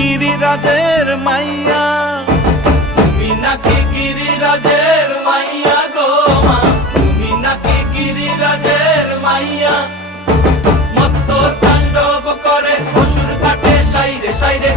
গিরিরাজের মাইয়া, তুমি নাকি গিরিরাজের মাইয়া গো মা, তুমি নাকি গিরিরাজের মাইয়া। মত্ত তাণ্ডব করে অসুর কাটে সাইরে সাইরে।